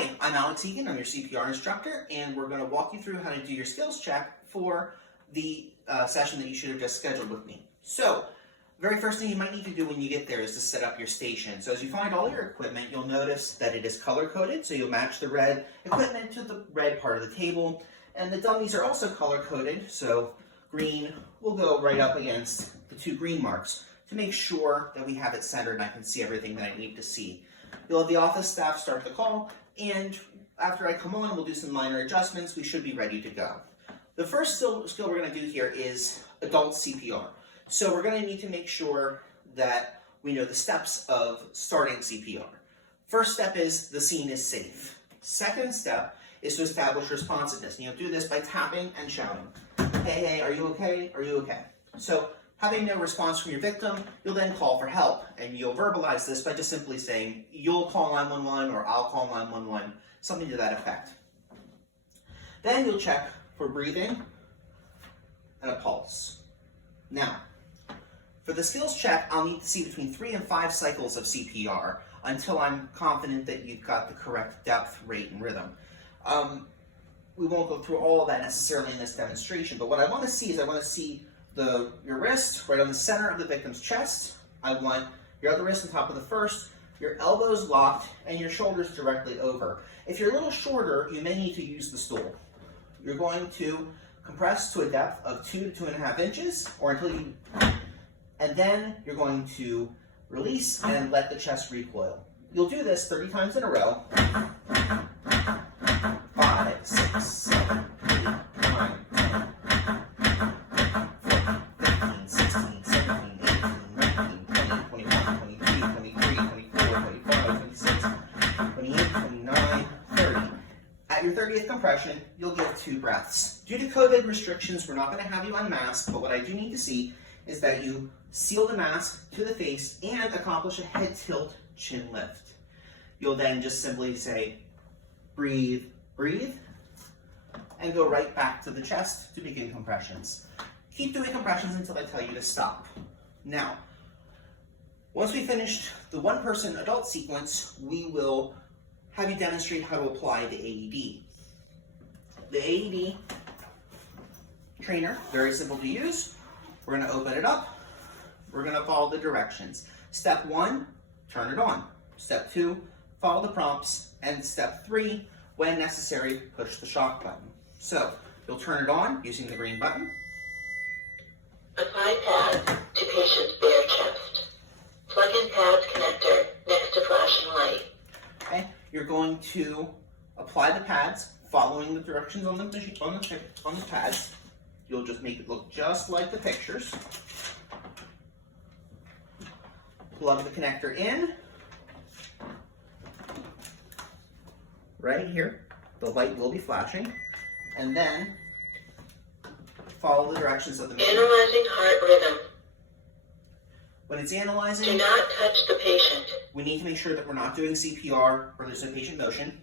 Hi, I'm Alex Egan. I'm your CPR instructor, and we're going to walk you through how to do your skills check for the session that you should have just scheduled with me. So, very first thing you might need to do when you get there is to set up your station. So as you find all your equipment, you'll notice that it is color-coded, so you'll match the red equipment to the red part of the table. And the dummies are also color-coded, so green will go right up against the two green marks to make sure that we have it centered and I can see everything that I need to see. You'll have the office staff start the call, and after I come on, we'll do some minor adjustments. We should be ready to go. The first skill we're going to do here is adult CPR. So we're going to need to make sure that we know the steps of starting CPR. First step is the scene is safe. Second step is to establish responsiveness. And you'll do this by tapping and shouting. Hey, hey, are you okay? Are you okay? So having no response from your victim, you'll then call for help. And you'll verbalize this by just simply saying, you'll call 911 or I'll call 911, something to that effect. Then you'll check for breathing and a pulse. Now, for the skills check, I'll need to see between 3 and 5 cycles of CPR until I'm confident that you've got the correct depth, rate, and rhythm. We won't go through all of that necessarily in this demonstration, but what I want to see is I want to see your wrist right on the center of the victim's chest. I want your other wrist on top of the first, your elbows locked, and your shoulders directly over. If you're a little shorter, you may need to use the stool. You're going to compress to a depth of 2 to 2.5 inches, or until you, and then you're going to release and let the chest recoil. You'll do this 30 times in a row. 5, 6, 7, 8, 9, 10, 15, 16, 17, 18, 19, 20, 21, 22, 23, 24, 25, 26, 28, 29, 30. At your 30th compression, you'll give 2 breaths. Due to COVID restrictions, we're not going to have you unmasked, but what I do need to see is that you seal the mask to the face and accomplish a head tilt, chin lift. You'll then just simply say, breathe, breathe, and go right back to the chest to begin compressions. Keep doing compressions until I tell you to stop. Now, once we finished the one-person adult sequence, we will have you demonstrate how to apply the AED. The AED trainer, very simple to use. We're going to open it up. We're going to follow the directions. Step 1, turn it on. Step 2, follow the prompts. And step 3, when necessary, push the shock button. So, you'll turn it on using the green button. Apply pads to patient's bare chest. Plug in pads connector next to flashing light. Okay, you're going to apply the pads, following the directions on the pads. You'll just make it look just like the pictures. Plug the connector in. Right here, the light will be flashing. And then follow the directions of the machine. Analyzing heart rhythm. When it's analyzing, do not touch the patient. We need to make sure that we're not doing CPR or there's no patient motion.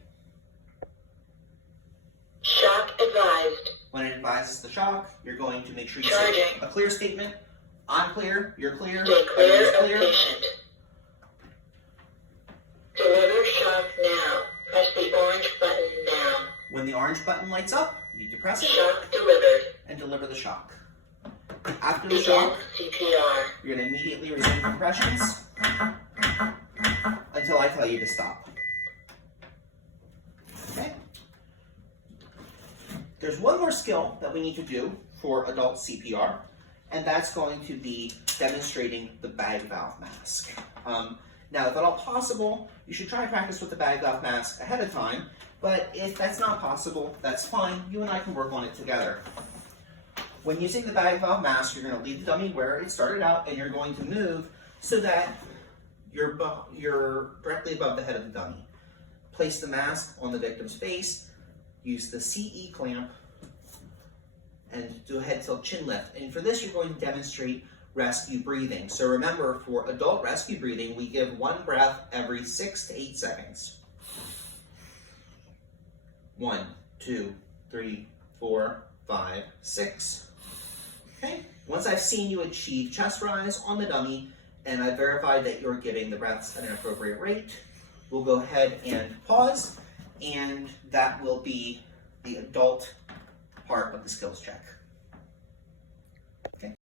Shock advised. When it advises the shock, you're going to make sure you Charging. say a clear statement. I'm clear, you're clear, Stay clear of clear. patient. Deliver shock now. Press the orange button now. When the orange button lights up, you depress it Shock delivered. and deliver the shock. After the Begin shock, CPR. you're going to immediately resume compressions until I tell you to stop. Okay? There's one more skill that we need to do for adult CPR, and that's going to be demonstrating the bag valve mask. Now, if at all possible, you should try and practice with the bag valve mask ahead of time, but if that's not possible, that's fine. You and I can work on it together. When using the bag valve mask, you're going to leave the dummy where it started out, and you're going to move so that you're directly above the head of the dummy. Place the mask on the victim's face, use the CE clamp, and do a head tilt chin lift. And for this, you're going to demonstrate rescue breathing. So remember, for adult rescue breathing, we give 1 breath every 6 to 8 seconds. 1, 2, 3, 4, 5, 6. Okay, once I've seen you achieve chest rise on the dummy, and I've verified that you're giving the breaths at an appropriate rate, we'll go ahead and pause, and that will be the adult part of the skills check.